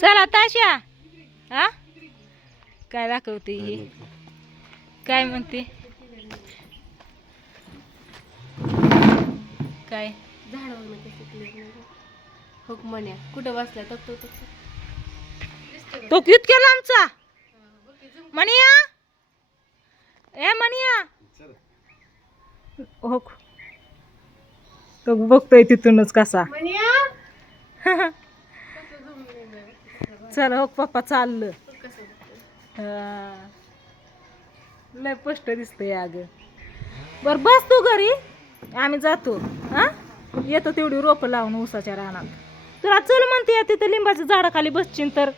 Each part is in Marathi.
चला ताशा. हा काय दाखवते ही, काय म्हणते, काय हुकमण्या कुठं बसलाय तो कित केला आमचा मनिया. ए मनिया हो तो बघतोय तिथूनच कसा. चल हो पप्पा चाललं. लय स्पष्ट दिसतंय अगं. बर बस तू घरी, आम्ही जातो. हा येतो तेवढी रोपं लावून ऊसाच्या रानात. तुला चल म्हणते तिथं लिंबाच्या झाडाखाली बसशील तर.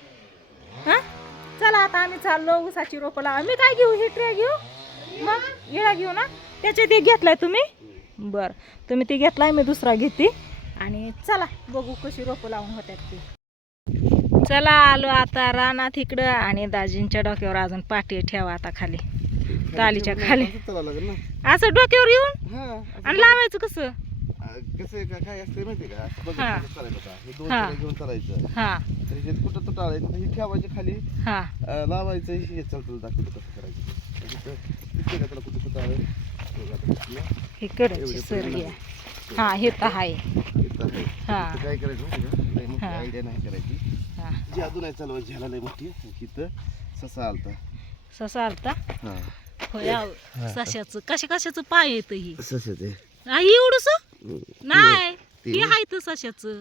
हा चला आता आम्ही चाललो ऊसाची रोपं लावा. मी काय घेऊ, ही ट्रे घेऊ, मग येळा घेऊ ना. त्याच्यात एक घेतलाय तुम्ही, बर तुम्ही ती घेतलाय, मी दुसरा घेते. आणि चला बघू कशी रोपं लावून होत्यात ती. चला आलो आता रानात इकडं. आणि दाजींच्या डोक्यावर अजून पाठी ठेवा आता खाली, तालीच्या खाली असं डोक्यावर येऊन. आणि लावायचं कसं, काय असते माहिती का, घेऊन कुठं तुटाळायचं हे ठेवायचं खाली, हा लावायचं. हे चल दाखवलं कसं करायचं. कुठं तुटाळ हे करायची सरगी. हा हे तर आहे. हा काय करायचं माहिती का, आयडिया नाही करायची. हा जी अजून आहे चालवायची, ह्याला लय मोठी. इथं ससा आलता. ससा आलता. हा होय सशाचं कशाचं पाय येतं ही. सशाचे एवढंच नाही, हे आहे तर सशाचं.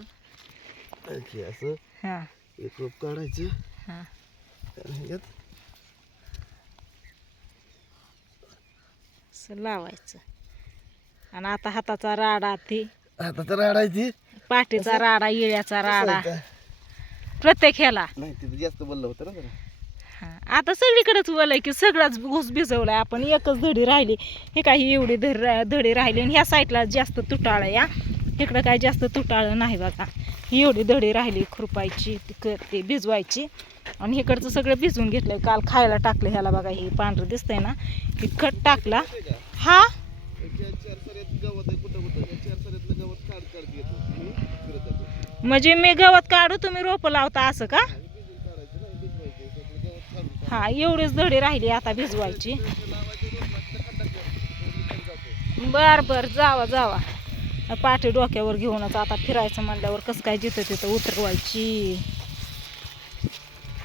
असं हा एक रोप काढायचं. हा असं लावायचं. आणि आता हाताचा राडा, ती आता तर राडायची, पाठीचा राडा, येळ्याचा राडा, प्रत्येक ह्याला. नाही तिथं जास्त बोललं होतं ना जरा. हा आता सगळीकडेच बोलाय की सगळाच ऊस भिजवलाय आपण. एकच धडी राहिली, हे काही एवढी धडी राहिली. आणि ह्या साईडला जास्त तुटाळ या, इकडं काय जास्त तुटाळ नाही बघा. ही एवढी धडी राहिली खुरपायची, ते भिजवायची. आणि इकडचं सगळं भिजवून घेतलंय. काल खायला टाकलं ह्याला बघा, हे पांढरं दिसतंय ना, हे खत टाकला. हा म्हणजे मी गवत काढू, तुम्ही रोपं लावता असं का. हा एवढीच धडी राहिली आता भिजवायची. बर बर जावा जावा. पाठी डोक्यावर घेऊनच आता फिरायचं म्हणल्यावर कसं काय जिथं तिथं उतरवायची.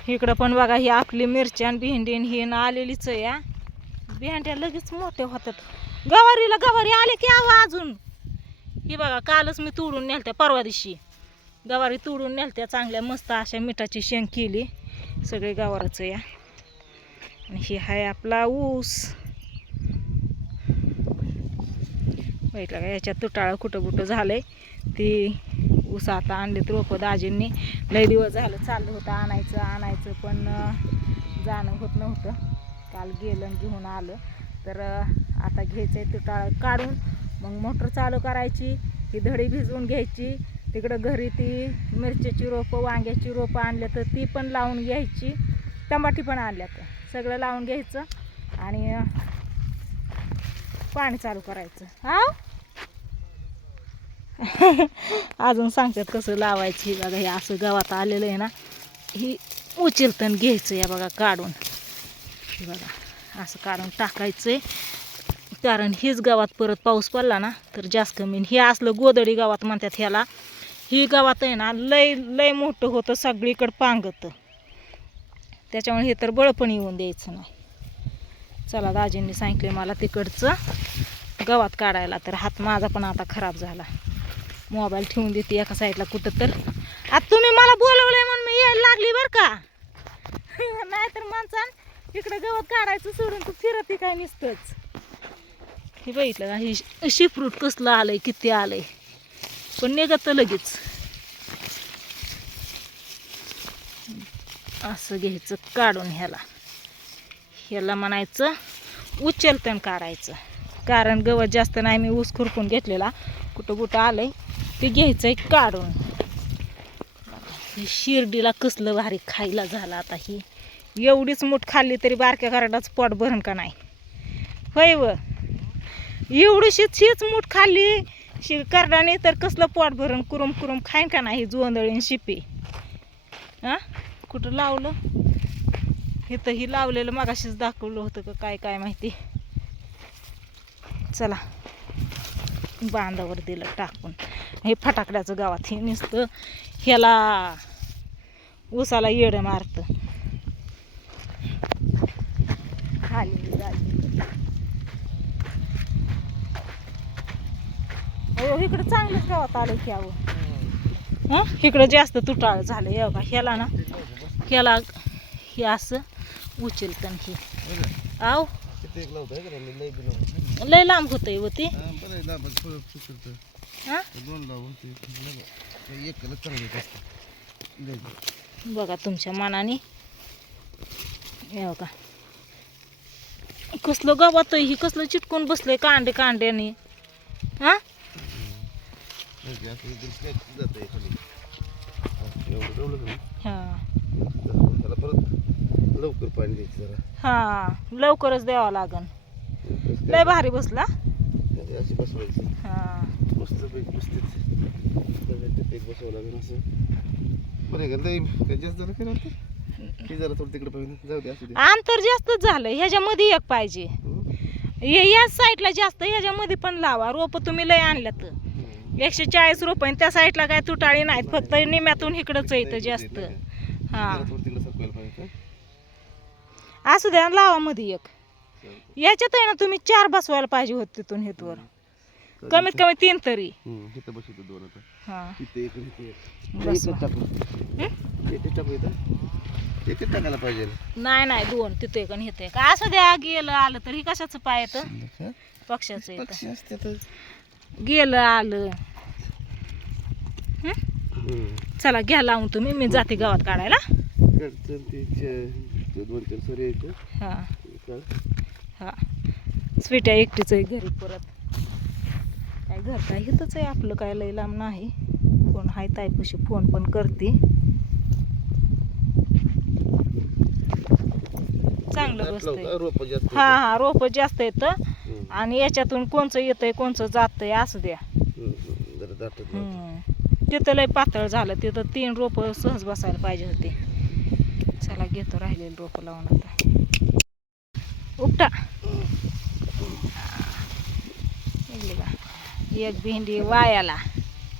इकडं पण बघा ही आपली मिरची आणि भेंडी ही ना आलेलीच आहे. या भेंड्या लगेच मोठ्या होतात. गवारी आले की आवा अजून. ही बघा कालच मी तोडून नेलत्या, परवा दिवशी गवारी तोडून नेलत्या चांगल्या मस्त अशा मिठाची शेंग केली. सगळे गवाराचं या. आणि हे आहे आपला ऊस. बघितलं का याच्यात तुटाळं कुठं कुठं झालंय. ती ऊस आता आणलेत रोपं दाजींनी. लय दिवस झालं चाललं होतं आणायचं पण जाणं होत नव्हतं. काल गेलं आणि घेऊन आलं. तर आता घ्यायचं आहे तुटाळं काढून, मग मोटर चालू करायची, ही धडी भिजवून घ्यायची. तिकडं घरी ती मिरच्याची रोपं, वांग्याची रोपं आणल्या तर ती पण लावून घ्यायची. टमाटी पण आणल्यात, सगळं लावून घ्यायचं. आणि पाणी चालू करायचं. हा अजून सांगतात कसं लावायची बघा. हे असं गावात आलेलं आहे ना, ही उचलतन घ्यायचं या बघा काढून. हे बघा असं काढून टाकायचंय. कारण हीच गावात परत पाऊस पडला ना तर जास्त कमी. हे असलं गोदडी गावात म्हणतात ह्याला. ही गावात आहे ना लय लय मोठं होतं, सगळीकडं पांगत. त्याच्यामुळे हे तर बळ पण येऊन द्यायचं नाही. चला दाजींनी सांगितले मला तिकडचं गवात काढायला. तर हात माझा पण आता खराब झाला. मोबाईल ठेवून देते एका साईडला कुठं. तर आता तुम्ही मला बोलवलंय म्हणून मी यायला लागली बरं का. नाहीतर माणसानं इकडं गवत काढायचं सोडून तू फिरते काय नुसतंच. हे बघितलं का, हे शिफ्रूट कसलं आलंय, किती आलंय, पण निघत लगेच. असं घ्यायचं काढून ह्याला म्हणायचं उचलतण काढायचं. कारण गवत जास्त नाही, मी ऊस खुरपून घेतलेला कुठं आलंय ते घ्यायचंय काढून. शिर्डीला कसलं भारी खायला झालं. आता ही एवढीच मूठ खाल्ली तरी बारक्या कराडाच पोट भरण का नाही होय व. एवढीशीच मूठ खाल्ली करडाने तर कसलं पोट भरण कुरुम खाईन का नाही. जोंधळीन शिपी हा कुठं लावलं इथं ही लावलेलं मगाशीच दाखवलं होतं का काय काय माहिती. चला बांधावर दिलं टाकून. हे फटाकड्याचं गावात हे नुसतं ह्याला ऊसाला येडं मारतं. खाली झाली. हो इकडं चांगलंच गावात आलं की अहो. हां इकडं जास्त तुटाळ झालं हे बघा. ह्याला ना ह्याला हे असं उचलतं हे आव लय लांब होतंय व ते. हां बघा तुमच्या मनाने हे बघा कसलं गावात ही कसलं चिटकून बसलंय कांड्याने. हां लवकर पाणी द्यायचं जरा. हां लवकरच द्यावा लागन. लय भारी बसला. अशी बसवायची हां मस्त पैकी बसतेच बसवावं लागेल असं. बरं का लई काय जास्त जरा केलं होतं की जरा थोडं तिकडे पाहिजे जाऊ दे असू दे. अंतर जास्तच झालं. ह्याच्यामध्ये एक पाहिजे. या साईडला जास्त ह्याच्यामध्ये पण लावा. रोप तुम्ही लय आणलं तर 140 रुपये त्या साईडला काय तुटाळी नाहीत. फक्त निम्यातून इकडंच येतं जास्त. हां तिकडे सरकवायला पाहिजे. असू द्या लावा मध्ये एक. याच्यात आहे ना तुम्ही 4 बसवायला पाहिजे होत तिथून हेतवर. कमीत कमी 3 तरी. इथं बसवतो 2 आता. हां इथे एक इथे एक. बसवा. इथे टाकू इथं. एकच टाकायला पाहिजे. नाही 2 तिथे एक आणि इथे एक. असू द्या गेलं आलं तर ही कशाचं पाय येतं पक्षाचं येतं. पक्षी असते तर गेलं आलं. चला घ्या लावून तुम्ही. मी जाते गावात काढायला. ते 2-4 सरी यायचं. हां हां स्वीट्या एकटीच आहे घरी परत. काय घर काय इथंच आहे आपलं. काय लय लांब नाही. कोण हाय ताईपाशी फोन पण करते. चांगलं बसतंय. हां रोप जास्त येतं आणि याच्यातून कोणचं येतंय कोणचं जातंय असू द्या. तिथं लय पातळ झालं. तिथं 3 रोप सहज बसायला पाहिजे होते. चला घेतो राहिलेली रोप लावून आता. उपटा निघली का एक भेंडी वायाला.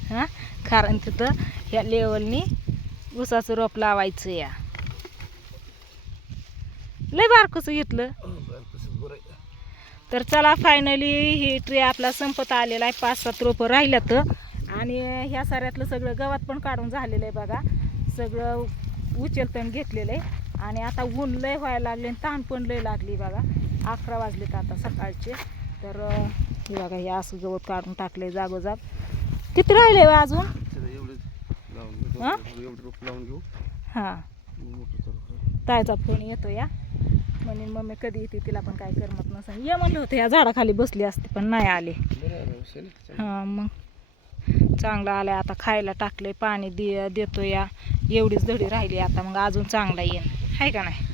हां कारण तिथं ह्या लेवलनी ऊसाचं रोप लावायचं या. लय बारकंसं घेतलं. तर चला फायनली ही ट्रे आपला संपत आलेला आहे. 5-7 रोपं राहिल्यात आणि ह्या साऱ्यातलं सगळं गवत पण काढून झालेलं आहे बघा. सगळं उचलतण घेतलेलं आहे आणि आता ऊन लय व्हायला लागले आणि ताण पण लय लागली बघा. 11 वाजलेत आता सकाळचे. तर हे बघा हे असं गवत काढून टाकले जागोजाग. किती राहिले अजून. हां हां तायचा फोन येतो या म्हणून मम्मी कधी येते तिला पण काय करमत नसेल. ये म्हणले होते या झाडाखाली बसली असते पण नाही आले. हां मग चांगलं आलं आता खायला टाकले पाणी देतो या. एवढीच धडी राहिली आता मग अजून चांगला येईन आहे का नाही.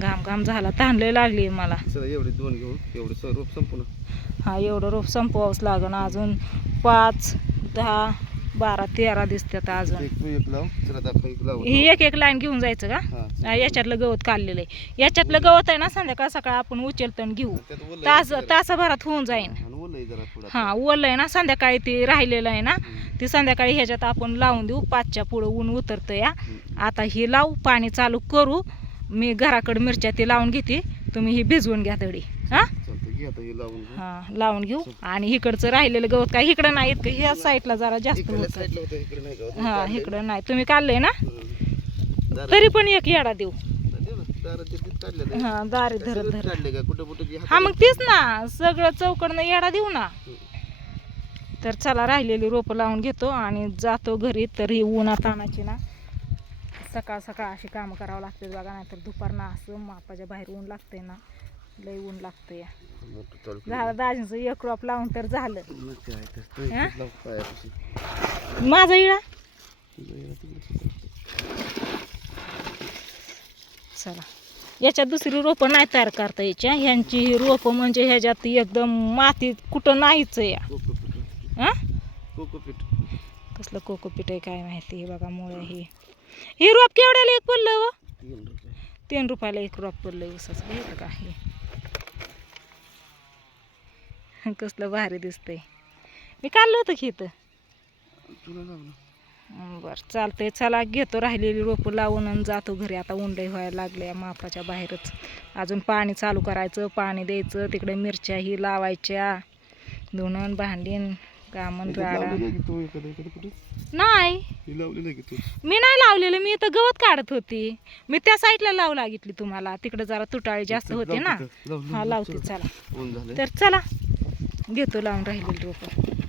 घाम झाला ताणले लागली मला. एवढे 2 घेऊन एवढं रोप संपून. हां एवढं रोप संपवावंच लागन. अजून 5, 10, 12, 13 दिसतात अजून. ही एक लाईन घेऊन जायचं का. याच्यातलं गवत काढलेलं आहे. याच्यातलं गवत आहे ना संध्याकाळ सकाळ आपण उचलतण घेऊ. तासाभरात होऊन जाईन. हां ओलं आहे ना संध्याकाळी ते राहिलेलं आहे ना ते संध्याकाळी ह्याच्यात आपण लावून देऊ. 5च्या पुढं ऊन उतरतं या. आता ही लावू पाणी चालू करू. मी घराकडे मिरच्या ते लावून घेते. तुम्ही ही भिजवून घ्या तडी. हां हां लावून घेऊ. आणि इकडचं राहिलेलं गवत काय इकडं नाही इतकं. ह्या साईडला जरा जास्त होतं. हां इकडं नाही तुम्ही काढलंय ना तरी पण एक येडा देऊ. हां दारी धरत हां मग तेच ना सगळं चौकडनं येडा देऊ ना. तर चला राहिलेली रोपं लावून घेतो आणि जातो घरी. तर ही उन्हात आणायची ना सकाळ सकाळ अशी कामं करावं लागते बघा. नाहीतर दुपारनं असं मापाच्या बाहेर ऊन लागतंय ना लय ऊन लागतं या. झालं दाजींचं एक क्रॉप लावून तर झालं. माझा इळा चला याच्यात दुसरी रोपं नाही तयार करता यायच्या. ह्यांची ही रोपं म्हणजे ह्याच्यात एकदम माती कुठं नाहीच या. हां कसलं कोकोपीट आहे काय माहिती. हे बघा मुळे हे रोप केवढ्याला एक पडलं व 3 रुपये. 3 रुपयाला एक रोप पडलं ऊसाचं. बघितलं का हे कसलं भारी दिसतंय. मी काढलं होतं की इथं. तुला लावलं. बरं चालतंय. चला घेतो राहिलेली रोपं लावून आणि जातो घरी. आता उंडई व्हायला लागल्या मापाच्या बाहेरच. अजून पाणी चालू करायचं, पाणी द्यायचं. तिकडे मिरच्याही लावायच्या, धुणं भांडीन कामन याच्यात राडा. लावलेलं आहे की तू एखादं कुठे नाही हे लावलेलं आहे की तू मी नाही लावलेलं. मी इथं गवत काढत होती. मी त्या साईडला लावू लागितली तुम्हाला. तिकडे जरा तुटाळी जास्त होते ना. हा लावते चला. ऊन झालं तर चला घेतो लावून राहिलेली रोपं.